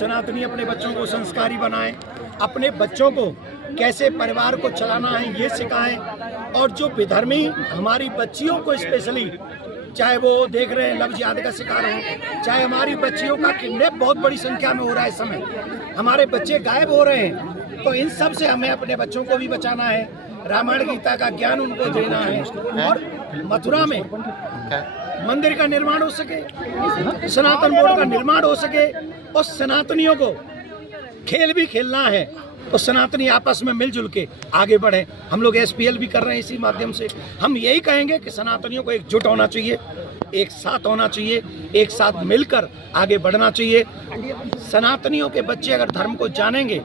सनातनी अपने बच्चों को संस्कारी बनाएं, अपने बच्चों को कैसे परिवार को चलाना है ये सिखाएं, और जो विधर्मी हमारी बच्चियों को स्पेशली, चाहे वो देख रहे हैं लव जिहाद का शिकार हो, चाहे हमारी बच्चियों का किडनैप बहुत बड़ी संख्या में हो रहा है इस समय, हमारे बच्चे गायब हो रहे हैं, तो इन सब से हमें अपने बच्चों को भी बचाना है, रामायण गीता का ज्ञान उनको देना है, और मथुरा में मंदिर का निर्माण हो सके, सनातन बोर्ड का निर्माण हो सके, और सनातनियों को खेल भी खेलना है, तो सनातनी आपस में मिलजुल के आगे बढ़े। हम लोग SPL भी कर रहे हैं, इसी माध्यम से हम यही कहेंगे कि सनातनियों को एकजुट होना चाहिए, एक साथ होना चाहिए, एक साथ मिलकर आगे बढ़ना चाहिए। सनातनियों के बच्चे अगर धर्म को जानेंगे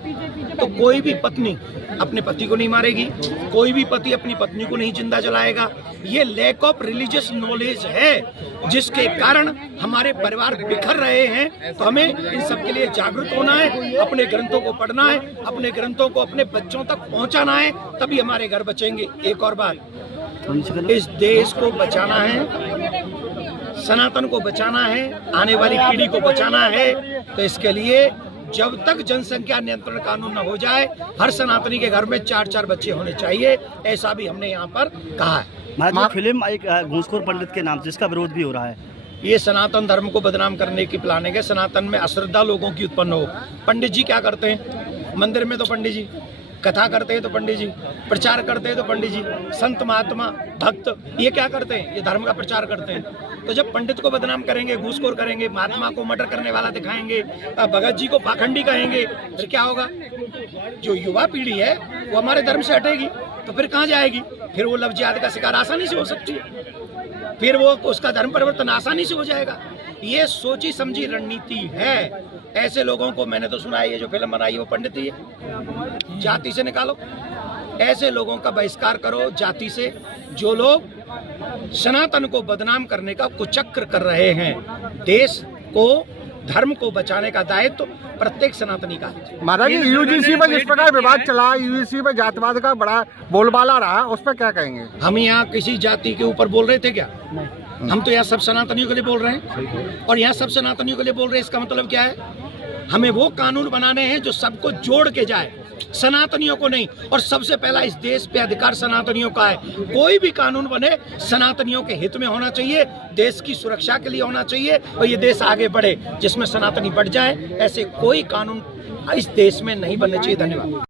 तो कोई भी पत्नी अपने पति को नहीं मारेगी, कोई भी पति अपनी पत्नी को नहीं जिंदा जलाएगा। ये लैक ऑफ रिलीजियस नॉलेज है जिसके कारण हमारे परिवार बिखर रहे हैं, तो हमें इन सब के लिए जागरूक होना है, अपने ग्रंथों को पढ़ना है, अपने ग्रंथों को अपने बच्चों तक पहुंचाना है, तभी हमारे घर बचेंगे। एक और बात, इस देश को बचाना है, सनातन को बचाना है, आने वाली पीढ़ी को बचाना है, तो इसके लिए जब तक जनसंख्या नियंत्रण कानून न हो जाए, हर सनातनी के घर में 4-4 बच्चे होने चाहिए, ऐसा भी हमने यहाँ पर कहा है। फिल्म एक घूसखोर पंडित के नाम से जिसका विरोध भी हो रहा है, ये सनातन धर्म को बदनाम करने की प्लानिंग है, सनातन में अश्रद्धा लोगों की उत्पन्न हो। पंडित जी क्या करते हैं मंदिर में? तो पंडित जी कथा करते हैं, तो पंडित जी प्रचार करते हैं, तो पंडित जी संत महात्मा भक्त ये क्या करते हैं? ये धर्म का प्रचार करते हैं। तो जब पंडित को बदनाम करेंगे, घूसखोर करेंगे, महात्मा को मर्डर करने वाला दिखाएंगे, भगत जी को पाखंडी कहेंगे, फिर क्या होगा? जो युवा पीढ़ी है वो हमारे धर्म से हटेगी, तो फिर कहाँ जाएगी? फिर वो लव जिहाद का शिकार आसानी से हो सकती है, फिर वो उसका धर्म परिवर्तन आसानी से हो जाएगा। ये सोची समझी रणनीति है। ऐसे लोगों को मैंने तो सुना है, ये जो फिल्म बनाई है वो पंडित ही है, जाति से निकालो, ऐसे लोगों का बहिष्कार करो जाति से, जो लोग सनातन को बदनाम करने का कुचक्र कर रहे हैं। देश को धर्म को बचाने का दायित्व प्रत्येक सनातनी का है। माता जी, UGC में जिस प्रकार विवाद चला, UGC में जातिवाद का बड़ा बोलबाला रहा, उस पर क्या कहेंगे? हम यहाँ किसी जाति के ऊपर बोल रहे थे क्या? हम तो यहाँ सब सनातनियों के लिए बोल रहे हैं, और यहाँ सब सनातनियों के लिए बोल रहे हैं। इसका मतलब क्या है? हमें वो कानून बनाने हैं जो सबको जोड़ के जाए, सनातनियों को नहीं। और सबसे पहला इस देश पे अधिकार सनातनियों का है। कोई भी कानून बने सनातनियों के हित में होना चाहिए, देश की सुरक्षा के लिए होना चाहिए, और ये देश आगे बढ़े जिसमें सनातनी बढ़ जाए। ऐसे कोई कानून इस देश में नहीं बनने चाहिए। धन्यवाद।